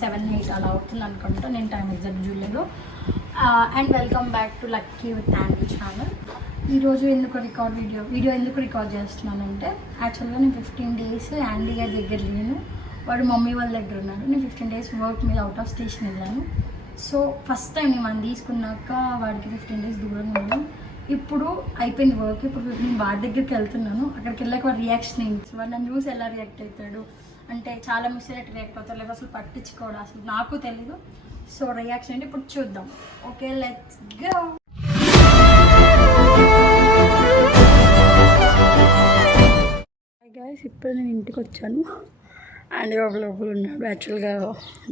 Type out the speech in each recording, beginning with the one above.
7-8 అలా అవుతుంది అనుకుంటా, నేను టైం ఎగ్జాక్ట్ చూడలేదు. And welcome back to lucky with యాండీ channel. ఈరోజు వీడియో ఎందుకు రికార్డ్ చేస్తున్నానంటే, యాక్చువల్గా నేను 15 days యాండీ గారి దగ్గర లేను, వాడు మమ్మీ వాళ్ళ దగ్గర ఉన్నాడు. నేను 15 days వర్క్ మీద అవుట్ ఆఫ్ స్టేషన్ వెళ్ళాను. సో ఫస్ట్ టైం నేను మనం తీసుకున్నాక వాడికి 15 days దూరంగా ఉన్నాను. ఇప్పుడు అయిపోయింది వర్క్, ఇప్పుడు నేను వాడి దగ్గరికి వెళ్తున్నాను. అక్కడికి వెళ్ళాక వాడి రియాక్షన్ ఏంటి, వాడు నన్ను చూసి ఎలా రియాక్ట్ అవుతాడు అంటే చాలా మిస్ అయినట్టు రియాక్ట్ అవుతాడు, లేదా అసలు పట్టించుకోవడం అసలు నాకు తెలీదు. సో రియాక్షన్ ఏంటి ఇప్పుడు చూద్దాం. Okay, let's go. గైస్, ఇప్పుడు నేను ఇంటికి వచ్చాను. అండ్ లోపల ఉన్నాడు. యాక్చువల్గా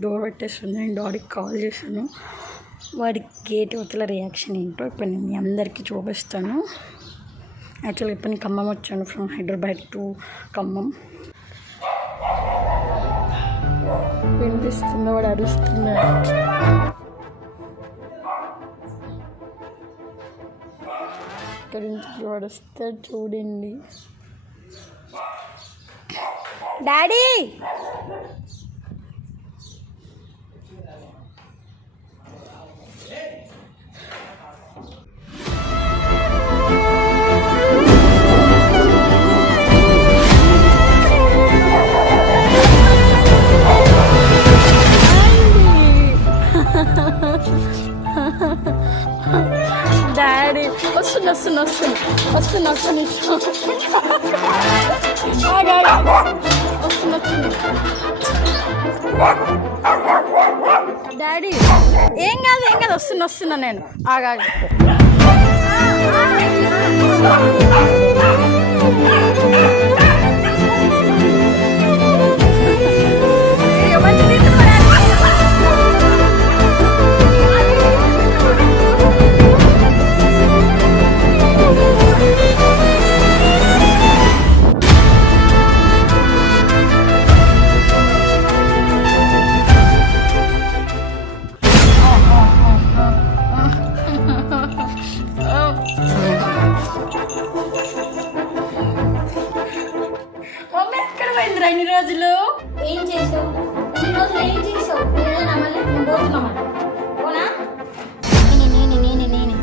డోర్ పెట్టేస్తుంది. నేను డాడీకి కాల్ చేశాను. వాడి గేట్ అవతల రియాక్షన్ ఏంటో ఇప్పుడు నేను మీ అందరికీ చూపిస్తాను. యాక్చువల్గా ఇప్పుడు నేను ఖమ్మం వచ్చాను, ఫ్రమ్ హైదరాబాద్ టు ఖమ్మం. వినిపిస్తుందో వాడు అరుస్తున్నాడు. ఇక్కడి నుంచి వాడు వస్తాడు చూడండి. డాడీ, డాడీ వస్తున్నా ఒక్క నిమిషం. డాడీ ఏం కాదు వస్తున్నా నేను. ఆగాలి. ఇన్ని రోజులు ఏం చేసావు? నేనే పోతున్నామా? పోనా? నేనే